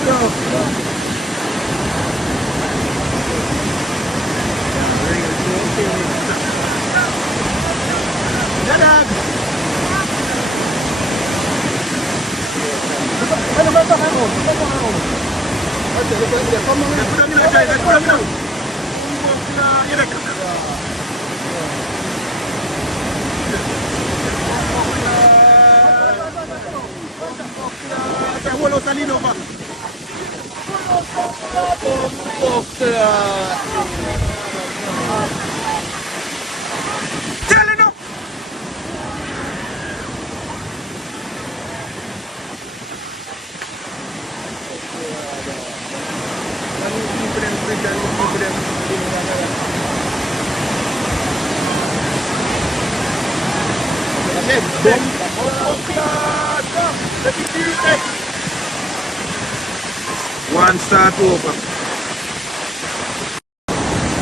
Dadag! Ano ba ito ako? Ano ba ako? Walo salido pa. One star to over.